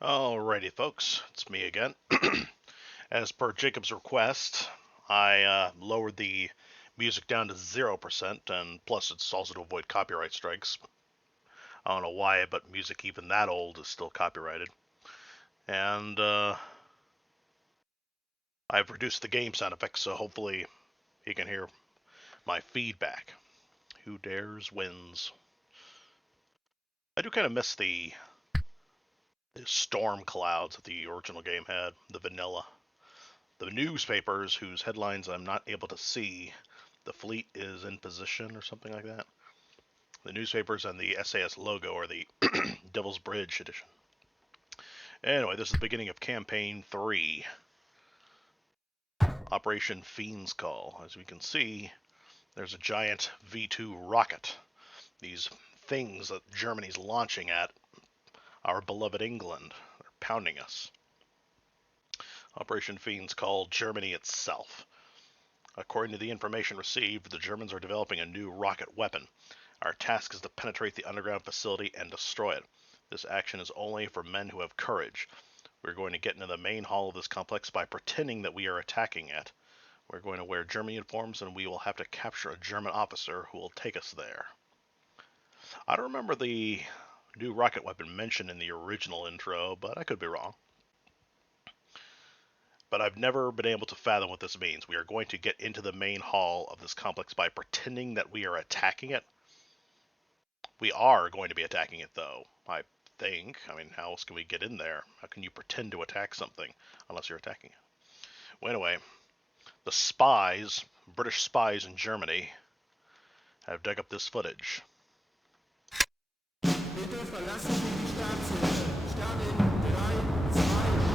Alrighty, folks, it's me again. As per Jacob's request, I lowered the music down to 0%, and plus it's also to avoid copyright strikes. I don't know why, but music even that old is still copyrighted. And I've reduced the game sound effects, so hopefully you can hear my feedback. Who dares wins. I do kind of miss the storm clouds that the original game had, the vanilla. The newspapers whose headlines I'm not able to see. The fleet is in position or something like that. The newspapers and the SAS logo are the Devil's Bridge edition. Anyway, this is the beginning of Campaign 3. Operation Fiend's Call. As we can see, there's a giant V2 rocket. These things that Germany's launching at our beloved England. They're pounding us. Operation Fiend's Call Germany itself. According to the information received, the Germans are developing a new rocket weapon. Our task is to penetrate the underground facility and destroy it. This action is only for men who have courage. We're going to get into the main hall of this complex by pretending that we are attacking it. We're going to wear German uniforms and we will have to capture a German officer who will take us there. I don't remember the new rocket weapon mentioned in the original intro, but I could be wrong. But I've never been able to fathom what this means. We are going to get into the main hall of this complex by pretending that we are attacking it. We are going to be attacking it, though, I think. I mean, how else can we get in there? How can you pretend to attack something unless you're attacking it? Well, anyway, the spies, British spies in Germany, have dug up this footage. Bitte verlassen Sie die Startzone. Start in 3, 2, 1.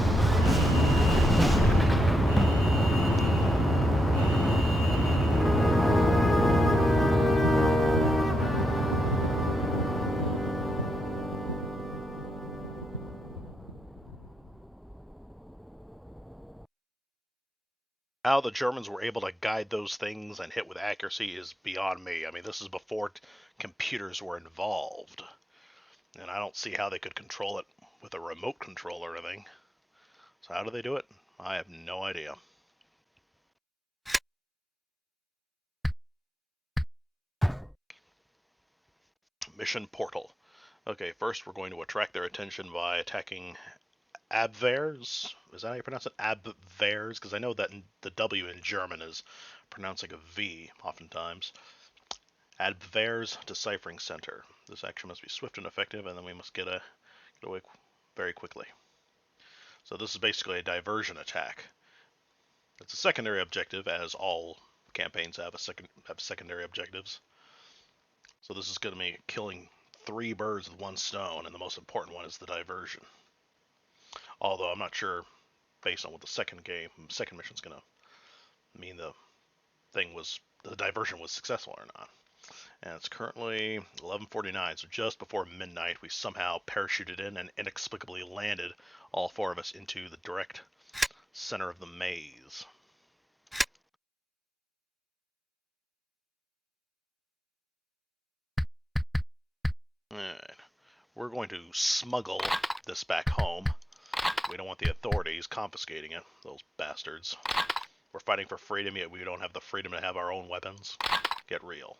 How the Germans were able to guide those things and hit with accuracy is beyond me. I mean, this is before computers were involved. And I don't see how they could control it with a remote control or anything. So how do they do it? I have no idea. Mission Portal. Okay, first we're going to attract their attention by attacking Abwehrs. Is that how you pronounce it? Abwehrs? Because I know that the W in German is pronounced like a V oftentimes. Abwehrs Deciphering Center. This action must be swift and effective, and then we must get away very quickly. So this is basically a diversion attack. It's a secondary objective, as all campaigns have secondary objectives. So this is going to be killing 3 birds with 1 stone, and the most important one is the diversion. Although I'm not sure, based on what the second mission is going to mean, the diversion was successful or not. And it's currently 11:49, so just before midnight, we somehow parachuted in and inexplicably landed, all 4 of us, into the direct center of the maze. Alright, we're going to smuggle this back home. We don't want the authorities confiscating it, those bastards. We're fighting for freedom, yet we don't have the freedom to have our own weapons. Get real.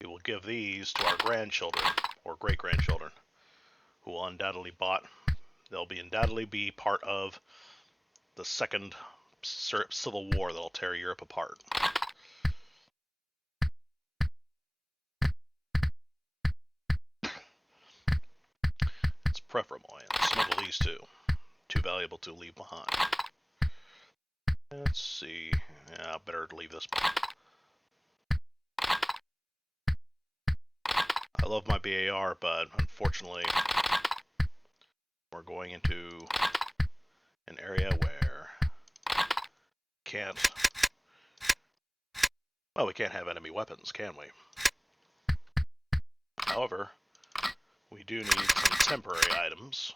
We will give these to our grandchildren, or great-grandchildren, who will they'll undoubtedly be part of the second civil war that'll tear Europe apart. It's preferable, and smuggle these two. Too valuable to leave behind. Let's see. Yeah, better leave this one. I love my BAR, but unfortunately, we're going into an area where we can't have enemy weapons, can we? However, we do need some temporary items.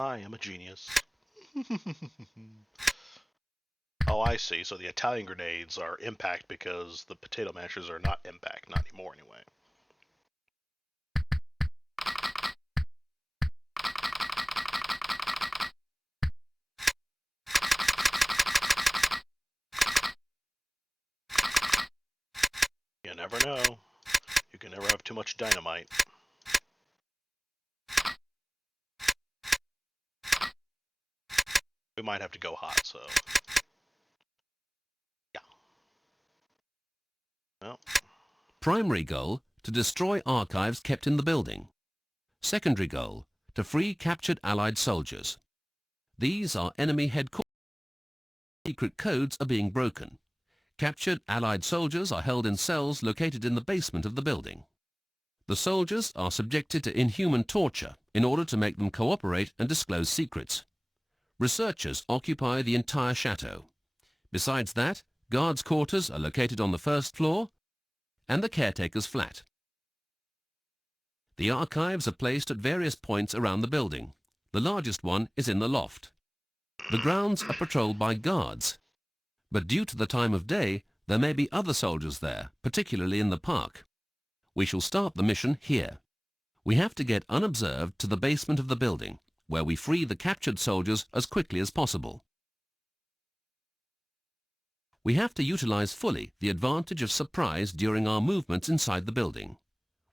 I am a genius. Oh, I see. So the Italian grenades are impact because the potato mashers are not impact. Not anymore, anyway. You never know. You can never have too much dynamite. We might have to go hot, so... yeah. Well... Primary goal, to destroy archives kept in the building. Secondary goal, to free captured Allied soldiers. These are enemy headquarters. Secret codes are being broken. Captured Allied soldiers are held in cells located in the basement of the building. The soldiers are subjected to inhuman torture in order to make them cooperate and disclose secrets. Researchers occupy the entire chateau. Besides that, guards' quarters are located on the first floor and the caretaker's flat. The archives are placed at various points around the building. The largest one is in the loft. The grounds are patrolled by guards, but due to the time of day, there may be other soldiers there, particularly in the park. We shall start the mission here. We have to get unobserved to the basement of the building, where we free the captured soldiers as quickly as possible. We have to utilize fully the advantage of surprise during our movements inside the building.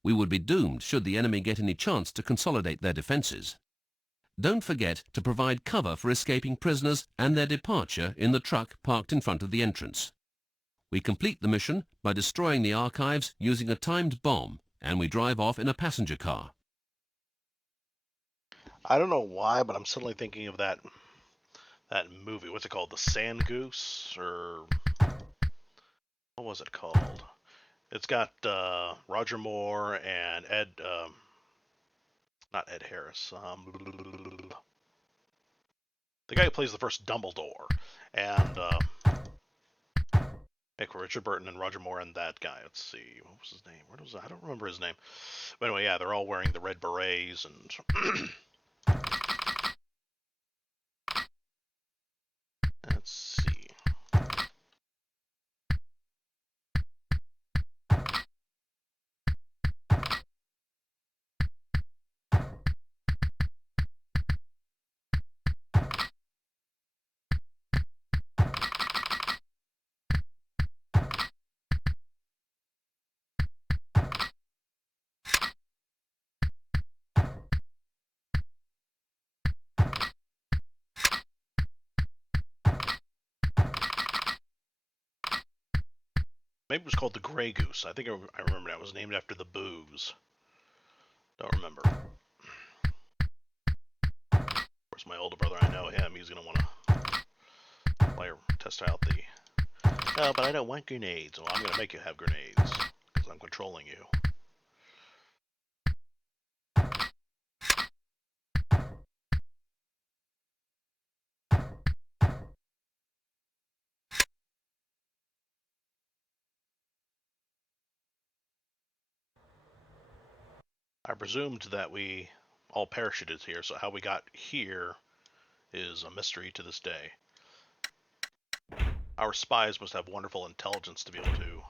We would be doomed should the enemy get any chance to consolidate their defenses. Don't forget to provide cover for escaping prisoners and their departure in the truck parked in front of the entrance. We complete the mission by destroying the archives using a timed bomb, and we drive off in a passenger car. I don't know why, but I'm suddenly thinking of that movie. What's it called? The Sand Goose? Or... what was it called? It's got Roger Moore and Ed... not Ed Harris. The guy who plays the first Dumbledore. And... Richard Burton and Roger Moore and that guy. Let's see. What was his name? Where was I don't remember his name. But anyway, yeah, they're all wearing the red berets and... let's see. Maybe it was called the Grey Goose. I think I remember that. It was named after the booze. Don't remember. Of course, my older brother, I know him. He's going to want to test out the... oh, but I don't want grenades. Well, I'm going to make you have grenades. Because I'm controlling you. I presumed that we all parachuted here, so how we got here is a mystery to this day. Our spies must have wonderful intelligence to be able to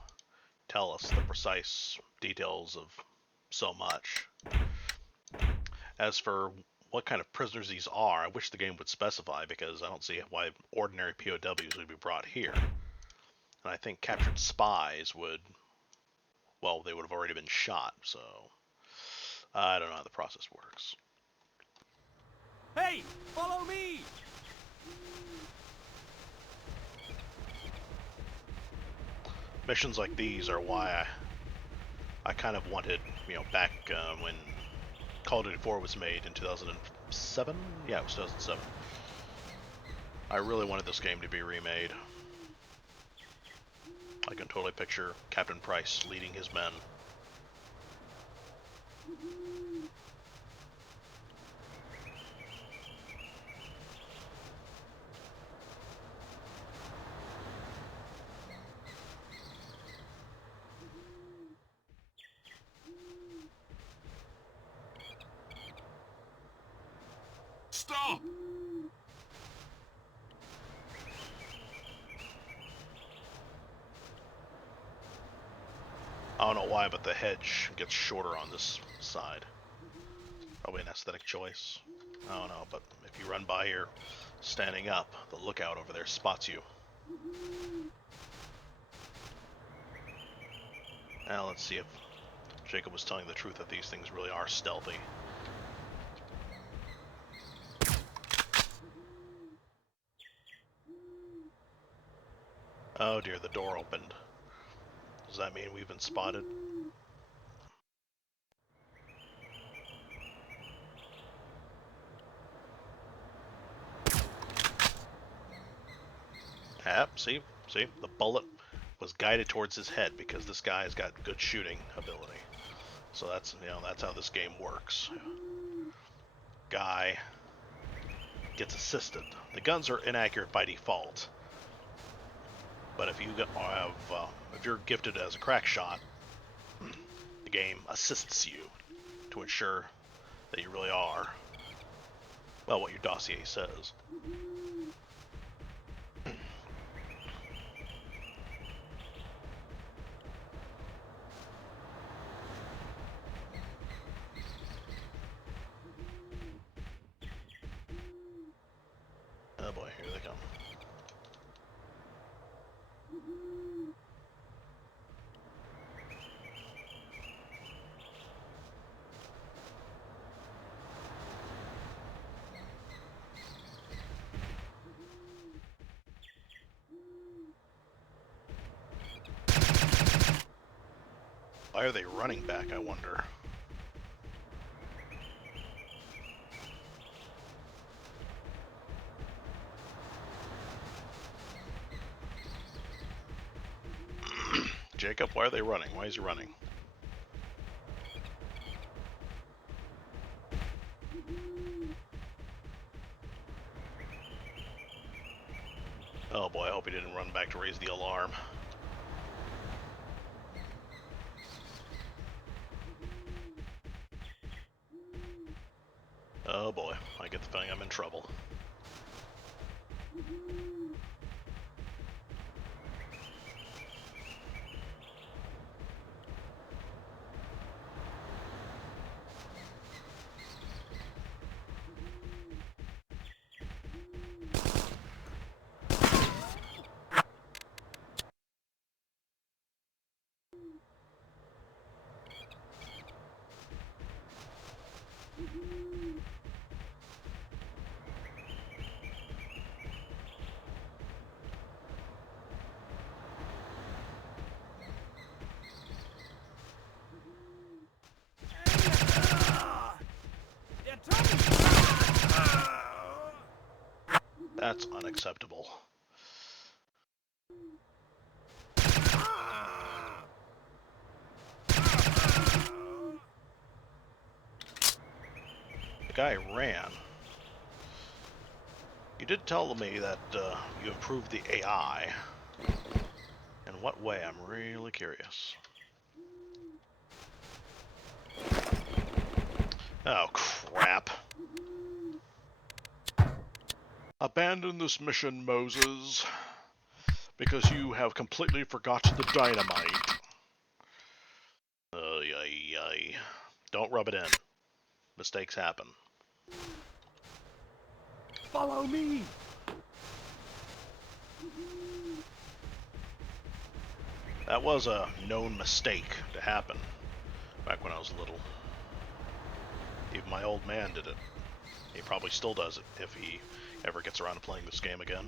tell us the precise details of so much. As for what kind of prisoners these are, I wish the game would specify, because I don't see why ordinary POWs would be brought here. And I think captured spies would, well, they would have already been shot, so I don't know how the process works. Hey, follow me! Missions like these are why I kind of wanted, back when Call of Duty 4 was made in 2007? Yeah, it was 2007. I really wanted this game to be remade. I can totally picture Captain Price leading his men. Stop! I don't know why, but the hedge gets shorter on this side. Probably an aesthetic choice. I don't know, but if you run by here standing up, the lookout over there spots you. Now let's see if Jacob was telling the truth that these things really are stealthy. Oh dear, the door opened. Does that mean we've been spotted? See? See? The bullet was guided towards his head because this guy's got good shooting ability. So that's, you know, that's how this game works. Guy gets assisted. The guns are inaccurate by default. But if you have, if you're gifted as a crack shot, the game assists you to ensure that you really are, well, what your dossier says. Oh boy, here they come. Why are they running back, I wonder? Jacob, why are they running? Why is he running? Oh boy, I hope he didn't run back to raise the alarm. Oh boy, I get the feeling I'm in trouble. That's unacceptable. The guy ran. You did tell me that you improved the AI. In what way? I'm really curious. Oh, crap. Abandon this mission, Moses, because you have completely forgot the dynamite. Don't rub it in. Mistakes happen. Follow me! That was a known mistake to happen back when I was little. Even my old man did it. He probably still does it if he ever gets around to playing this game again.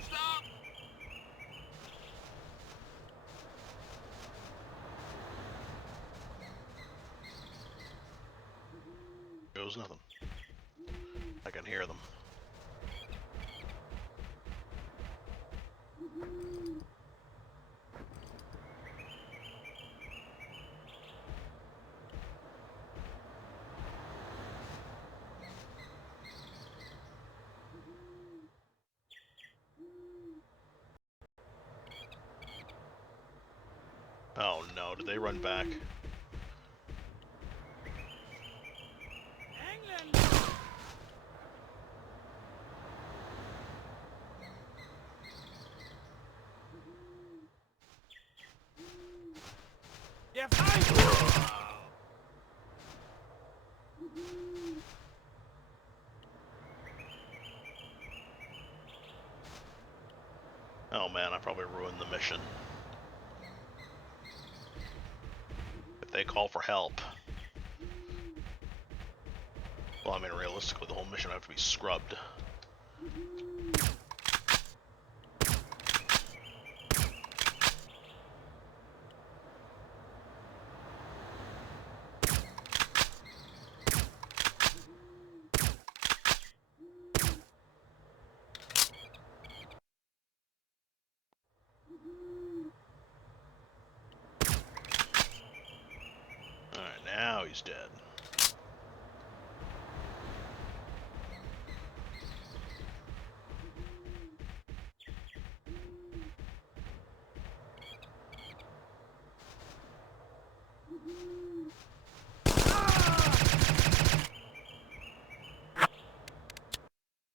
Stop! Goes nothing. I can hear them. Oh no, did they run back? Oh man, I probably ruined the mission. If they call for help. Well, I mean, realistically, the whole mission would have to be scrubbed. Alright, now he's dead.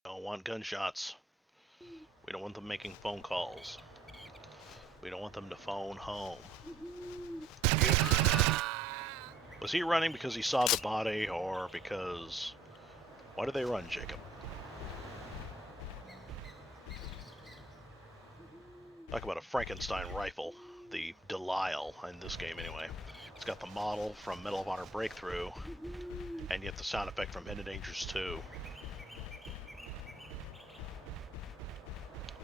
Don't want gunshots. We don't want them making phone calls. We don't want them to phone home. Was he running because he saw the body, or because... Why do they run, Jacob? Talk about a Frankenstein rifle. The Deluxe, in this game anyway. It's got the model from Medal of Honor Breakthrough, and yet the sound effect from Hidden Dangerous 2.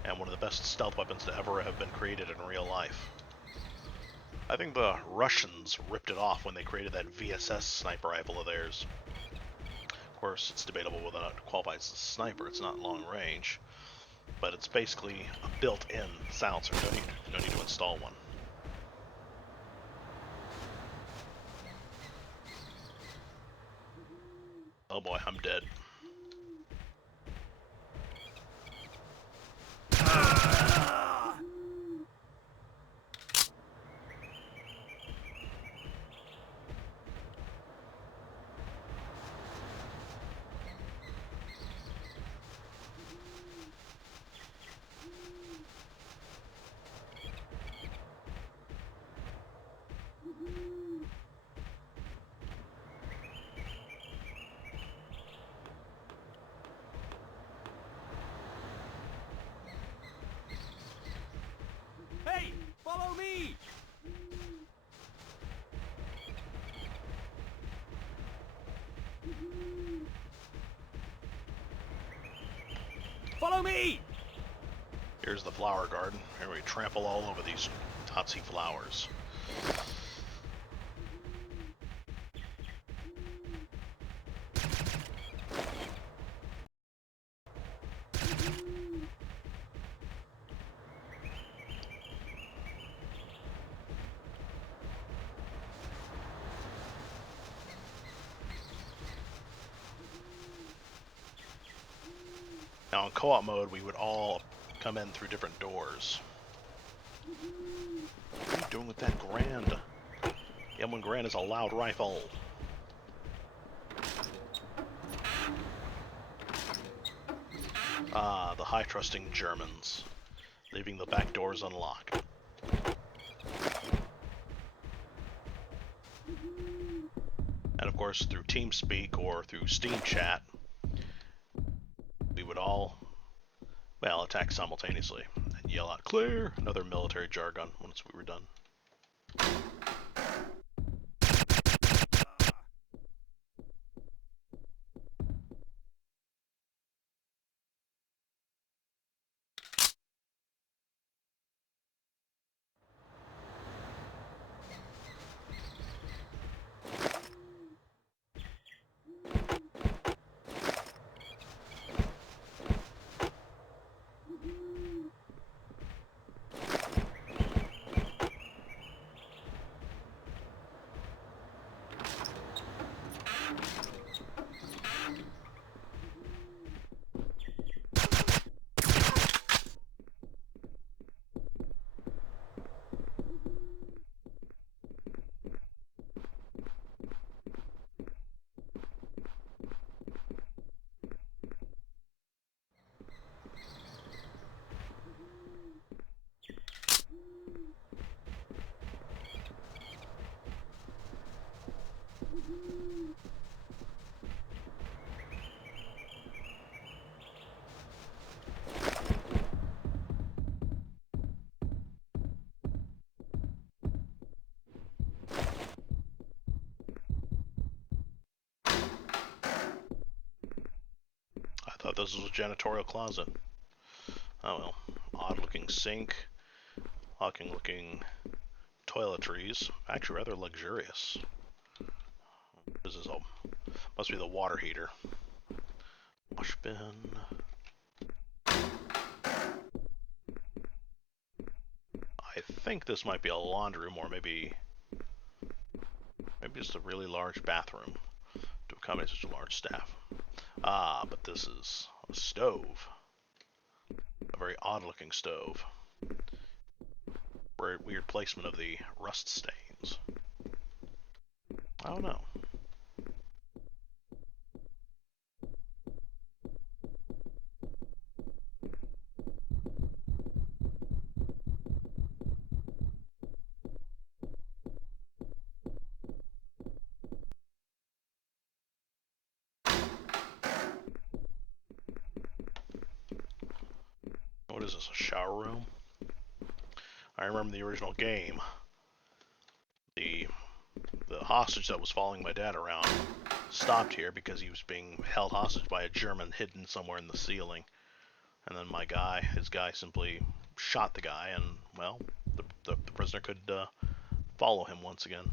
And one of the best stealth weapons to ever have been created in real life. I think the Russians ripped it off when they created that VSS sniper rifle of theirs. Of course, it's debatable whether or not it qualifies as a sniper. It's not long range, but it's basically a built-in silencer. No need to install one. Oh boy, I'm dead. Hey, follow me! Follow me! Here's the flower garden. Here we trample all over these Totsy flowers. Now in co-op mode, we would all come in through different doors. What are you doing with that Grand? The M1 Grand is a loud rifle. Ah, the high-trusting Germans, leaving the back doors unlocked. And of course, through TeamSpeak or through Steam Chat, we would all, well, attack simultaneously and yell out, "Clear!" Another military jargon once we were done. Thought this was a janitorial closet. Oh well. Odd looking sink. Odd looking toiletries. Actually rather luxurious. This is all. Must be the water heater. Wash bin. I think this might be a laundry room, or maybe just a really large bathroom to accommodate such a large staff. Ah, but this is a stove. A very odd-looking stove. Very weird placement of the rust stains. I don't know. What is this, a shower room? I remember the original game. The hostage that was following my dad around stopped here because he was being held hostage by a German hidden somewhere in the ceiling. And then his guy simply shot the guy, and, well, the prisoner could follow him once again.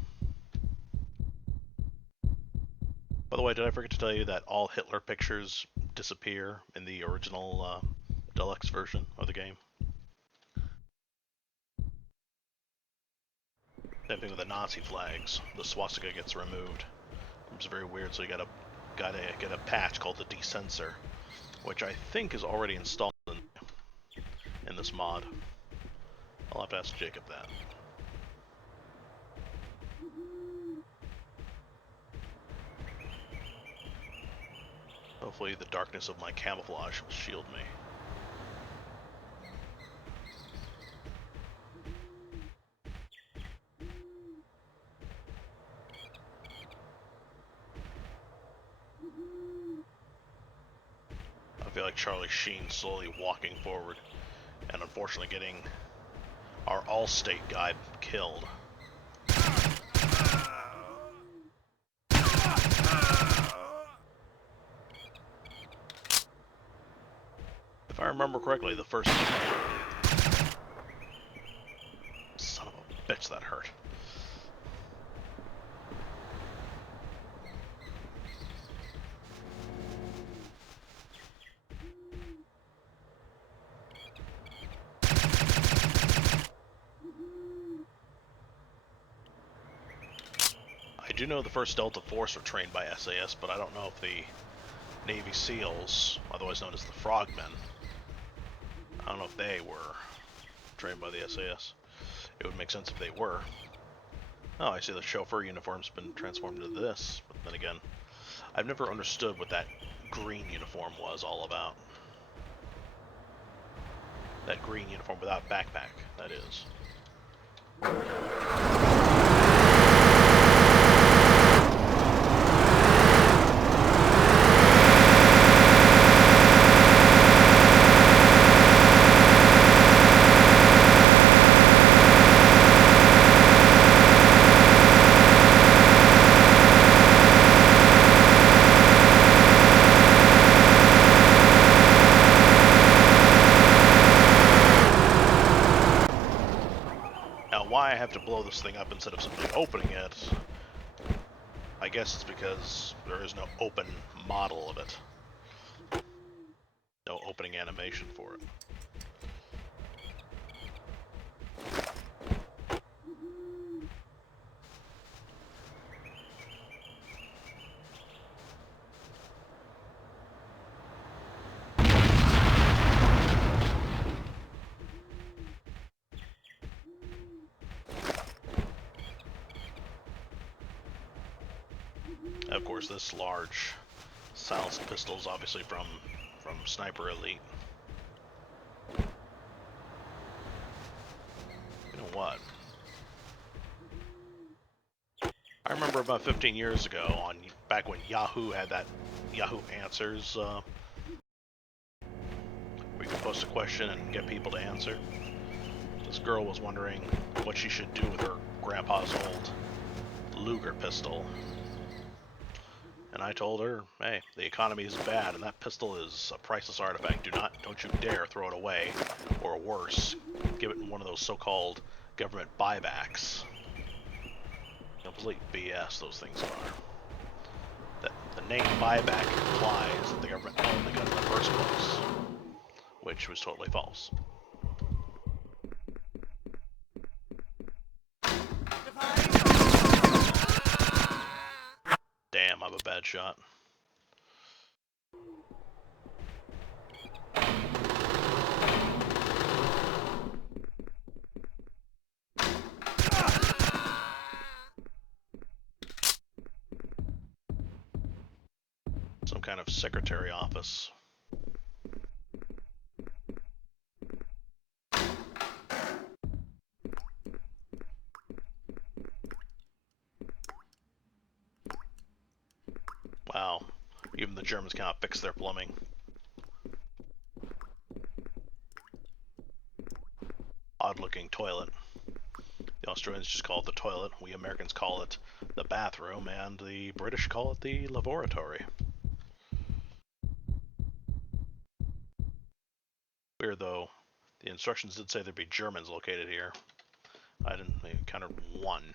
By the way, did I forget to tell you that all Hitler pictures disappear in the original Deluxe version of the game? Same thing with the Nazi flags. The swastika gets removed. It's very weird, so you gotta get a patch called the Desensor, which I think is already installed in this mod. I'll have to ask Jacob that. Hopefully the darkness of my camouflage will shield me. I feel like Charlie Sheen slowly walking forward and unfortunately getting our Allstate guy killed. If I remember correctly, the first... Son of a bitch, that hurt. I do know the first Delta Force were trained by SAS, but I don't know if the Navy SEALs, otherwise known as the Frogmen, I don't know if they were trained by the SAS. It would make sense if they were. Oh, I see the chauffeur uniform's been transformed into this, but then again, I've never understood what that green uniform was all about. That green uniform without backpack, that is. Why I have to blow this thing up instead of simply opening it, I guess it's because there is no open model of it. No opening animation for it. Of course, this large silenced pistol is obviously from Sniper Elite. You know what? I remember about 15 years ago, back when Yahoo had that Yahoo Answers, where you could post a question and get people to answer. This girl was wondering what she should do with her grandpa's old Luger pistol. And I told her, hey, the economy is bad, and that pistol is a priceless artifact. Don't you dare throw it away, or worse, give it in one of those so-called government buybacks. Complete BS those things are. The name buyback implies that the government owned the gun in the first place, which was totally false. Damn, I'm a bad shot. Some kind of secretary office. Wow, even the Germans cannot fix their plumbing. Odd-looking toilet. The Australians just call it the toilet, we Americans call it the bathroom, and the British call it the laboratory. Weird though, the instructions did say there'd be Germans located here. I didn't encounter one.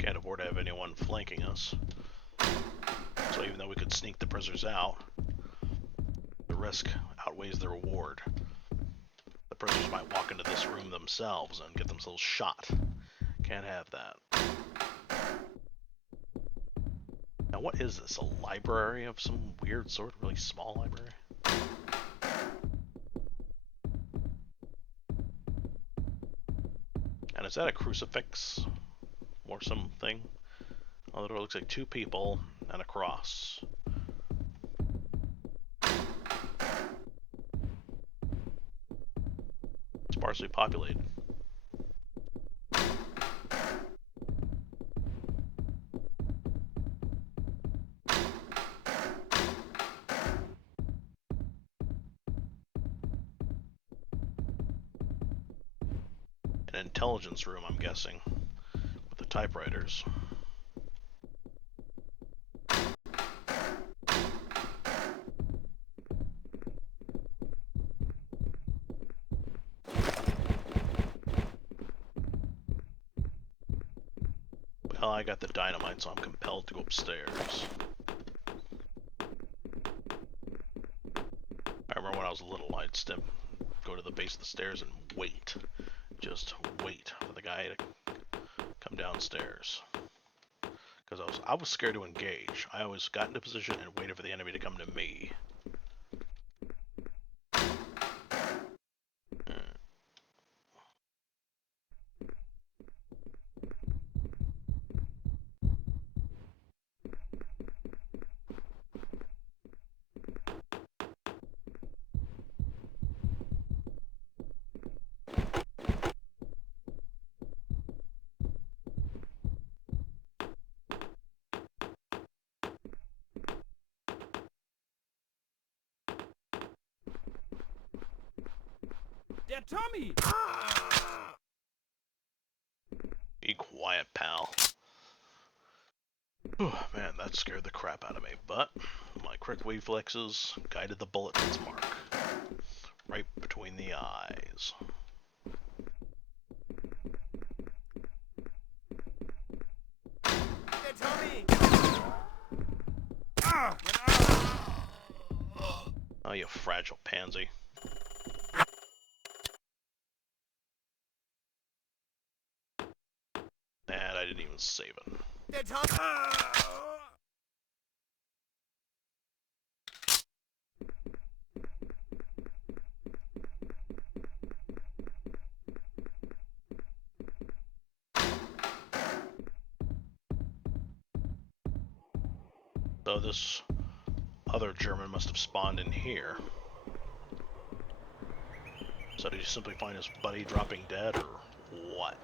Can't afford to have anyone flanking us. So even though we could sneak the prisoners out, the risk outweighs the reward. The prisoners might walk into this room themselves and get themselves shot. Can't have that. Now what is this? A library of some weird sort? Really small library? And is that a crucifix? Or something? Oh, the door looks like two people and a cross. Sparsely populated. An intelligence room, I'm guessing, with the typewriters. Well, I got the dynamite, so I'm compelled to go upstairs. I remember when I was little, I'd go to the base of the stairs and wait. Just wait for the guy to come downstairs. Because I was scared to engage. I always got into position and waited for the enemy to come to me. Der Tommy! Be quiet, pal. Whew, man, that scared the crap out of me, but my quick reflexes guided the bullet to its mark. Right between the eyes. Der Tommy! Oh, you fragile pansy. And I didn't even save it. Der Tommy! So this other German must have spawned in here. So did he simply find his buddy dropping dead, or what?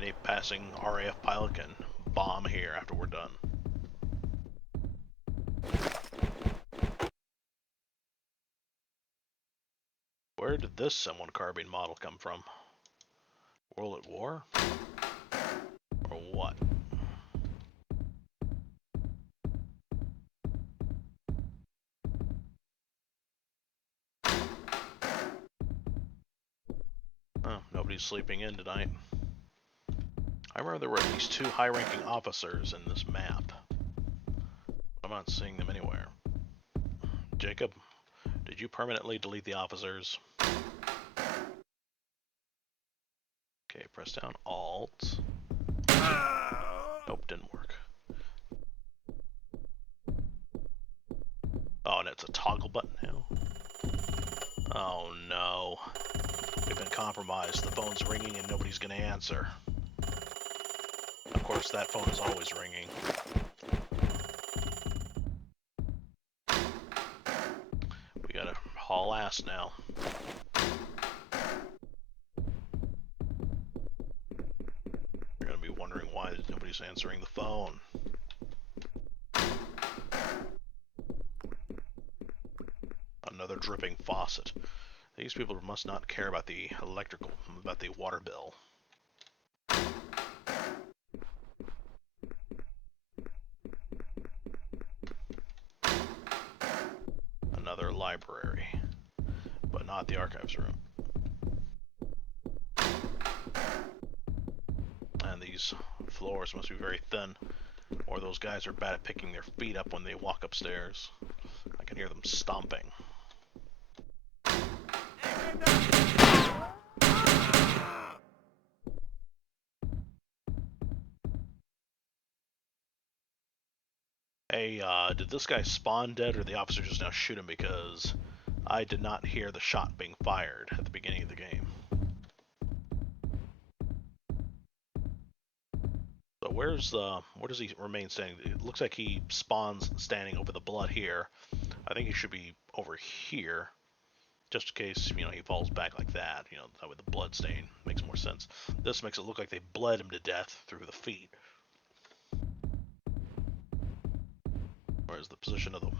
Any passing RAF pilot can bomb here after we're done. Where did this M1 carbine model come from? World at War? Or what? Oh, nobody's sleeping in tonight. I remember there were at least 2 high-ranking officers in this map. I'm not seeing them anywhere. Jacob, did you permanently delete the officers? Okay, press down Alt. Nope, didn't work. Oh, and it's a toggle button now. Oh no. We've been compromised. The phone's ringing and nobody's gonna answer. Of course, that phone is always ringing. We gotta haul ass now. You're gonna be wondering why nobody's answering the phone. Another dripping faucet. These people must not care about the water bill. Another library, but not the archives room. And these floors must be very thin, or those guys are bad at picking their feet up when they walk upstairs. I can hear them stomping. Hey, did this guy spawn dead, or the officer just now shoot him? Because I did not hear the shot being fired at the beginning of the game. So where does he remain standing? It looks like he spawns standing over the blood here. I think he should be over here, just in case, he falls back like that. That way the blood stain makes more sense. This makes it look like they bled him to death through the feet. Whereas the position of the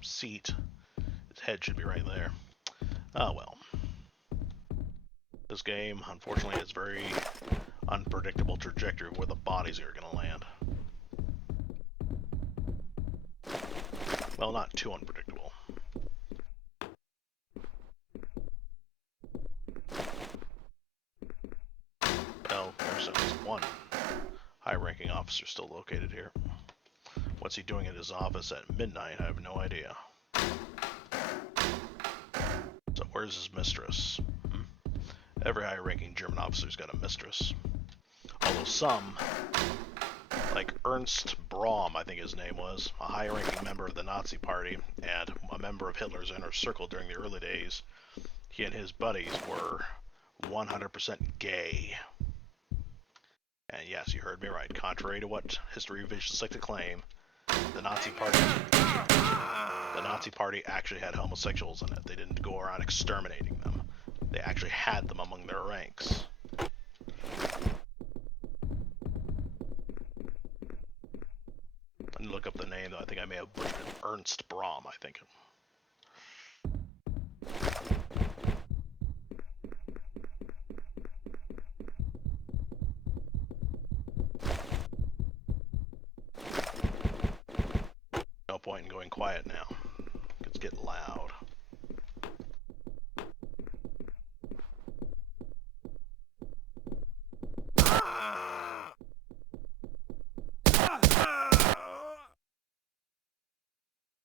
seat, his head should be right there. Oh well. This game, unfortunately, is very unpredictable trajectory of where the bodies are going to land. Well, not too unpredictable. Well, there's at least one high-ranking officer still located here. What's he doing at his office at midnight? I have no idea. So where's his mistress? Every high-ranking German officer's got a mistress. Although some, like Ernst Braum, I think his name was, a high-ranking member of the Nazi Party and a member of Hitler's inner circle during the early days, he and his buddies were 100% gay. And yes, you heard me right. Contrary to what history revisions like to claim, the Nazi Party actually had homosexuals in it. They didn't go around exterminating them. They actually had them among their ranks. I need to look up the name, though. I think I may have butchered it. Ernst Braum, I think. No point in going quiet now. It's getting loud.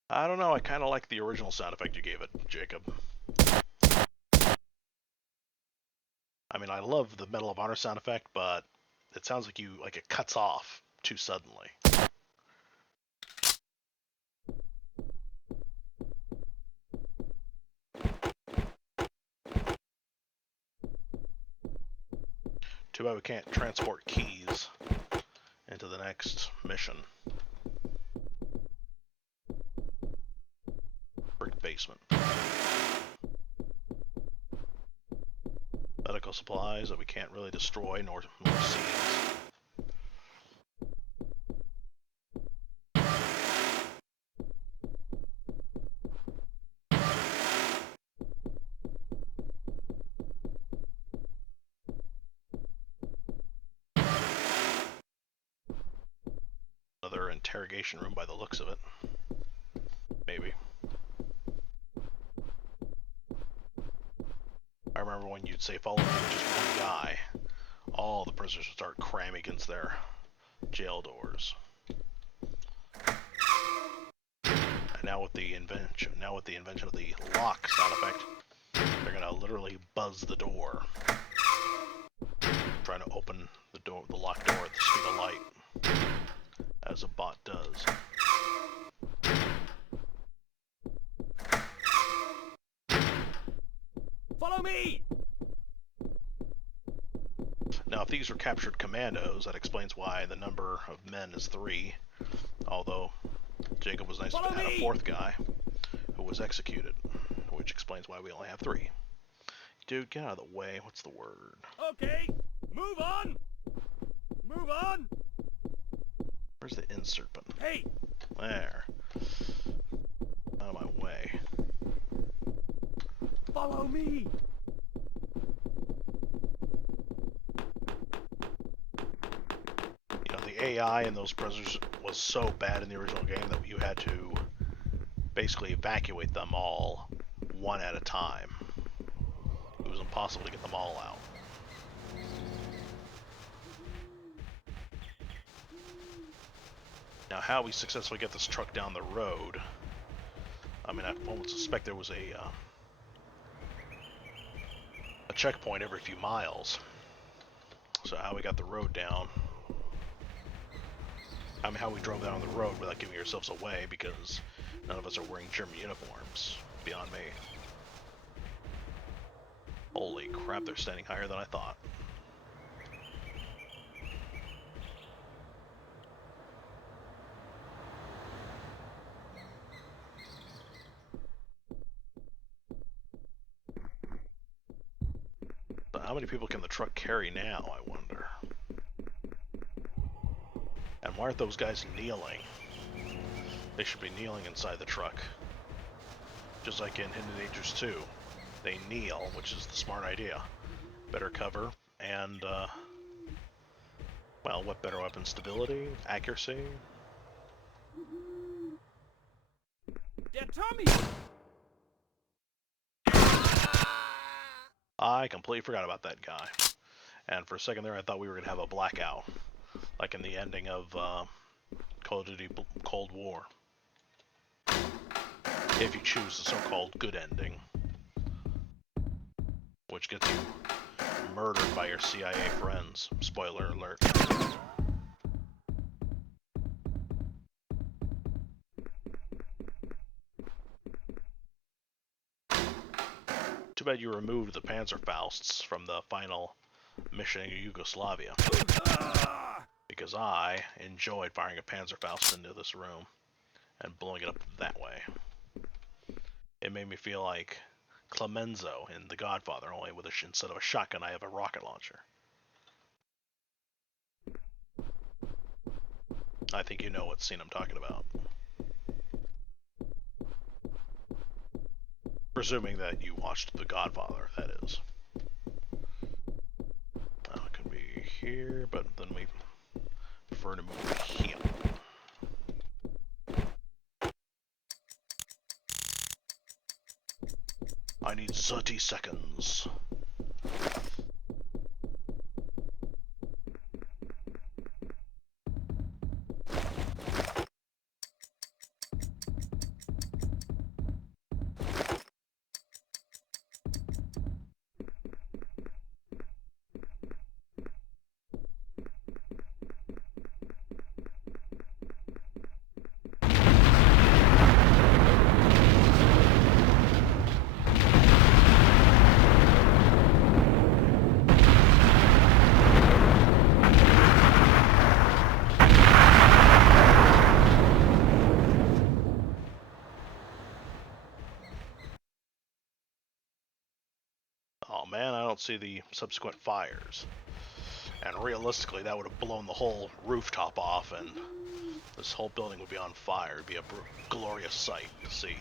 I don't know, I kind of like the original sound effect you gave it, Jacob. I mean, I love the Medal of Honor sound effect, but it sounds like it cuts off too suddenly. Too bad we can't transport keys into the next mission. Brick basement. Medical ammo supplies that we can't really destroy nor seize. Another interrogation room by the looks of it. Maybe. I remember when you'd say follow me with just one guy, all the prisoners would start cramming against their jail doors. And now with the invention of the lock sound effect, they're gonna literally buzz the door, trying to open the locked door at the speed of light, as a bot does. Follow me! Now, if these were captured commandos, that explains why the number of men is 3. Although Jacob was nice to add a 4th guy who was executed, which explains why we only have 3. Dude, get out of the way. What's the word? Okay, move on! Move on! Where's the insert button? Hey! There. Out of my way. Follow me! You know, the AI in those prisoners was so bad in the original game that you had to basically evacuate them all one at a time. It was impossible to get them all out. Now, how we successfully get this truck down the road, I mean, I almost suspect there was a checkpoint every few miles. So how we got the road down, I mean, how we drove down the road without giving ourselves away, because none of us are wearing German uniforms, beyond me. Holy crap, they're standing higher than I thought. But how many people can the truck carry now, I wonder? And why aren't those guys kneeling? They should be kneeling inside the truck. Just like in Hidden Dangers 2. They kneel, which is the smart idea. Better cover, and, well, what better weapon? Stability? Accuracy? Der Tommy! I completely forgot about that guy. And for a second there, I thought we were going to have a blackout. Like in the ending of Call of Duty Cold War. If you choose the so-called good ending. Which gets you murdered by your CIA friends. Spoiler alert. Too bad you removed the Panzerfausts from the final mission in Yugoslavia. Because I enjoyed firing a Panzerfaust into this room and blowing it up that way. It made me feel like Clemenzo in The Godfather, only with instead of a shotgun, I have a rocket launcher. I think you know what scene I'm talking about. Presuming that you watched The Godfather, that is. It could be here, but then we prefer to move here. I need 30 seconds. Oh man, I don't see the subsequent fires. And realistically, that would have blown the whole rooftop off, and this whole building would be on fire. It'd be a glorious sight to see.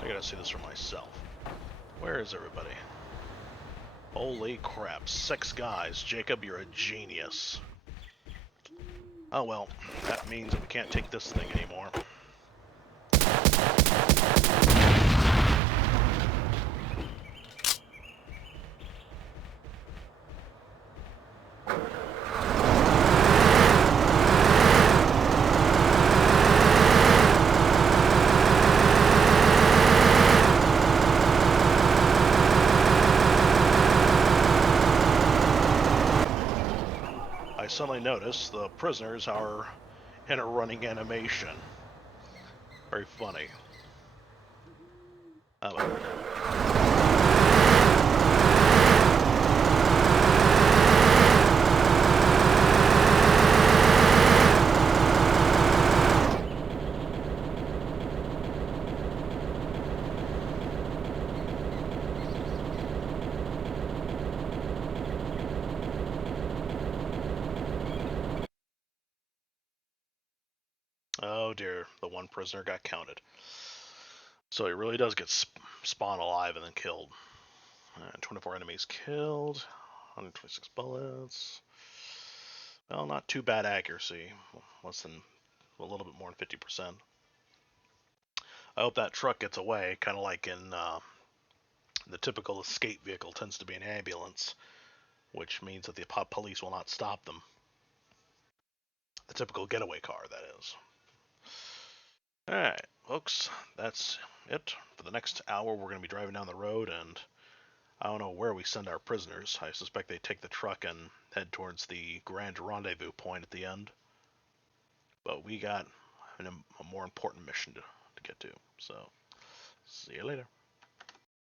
I gotta see this for myself. Where is everybody? Holy crap, 6 guys. Jacob, you're a genius. Oh well, that means that we can't take this thing anymore. I suddenly notice the prisoners are in a running animation. Very funny. Oh dear, the one prisoner got counted. So he really does get spawned alive and then killed. 24 enemies killed, 126 bullets. Well, not too bad accuracy. Less than, a little bit more than 50%. I hope that truck gets away, kind of like in the typical escape vehicle tends to be an ambulance, which means that the police will not stop them. The typical getaway car, that is. Alright, folks, that's it. For the next hour, we're going to be driving down the road, and I don't know where we send our prisoners. I suspect they take the truck and head towards the grand rendezvous point at the end. But we got a more important mission to get to. So, see you later.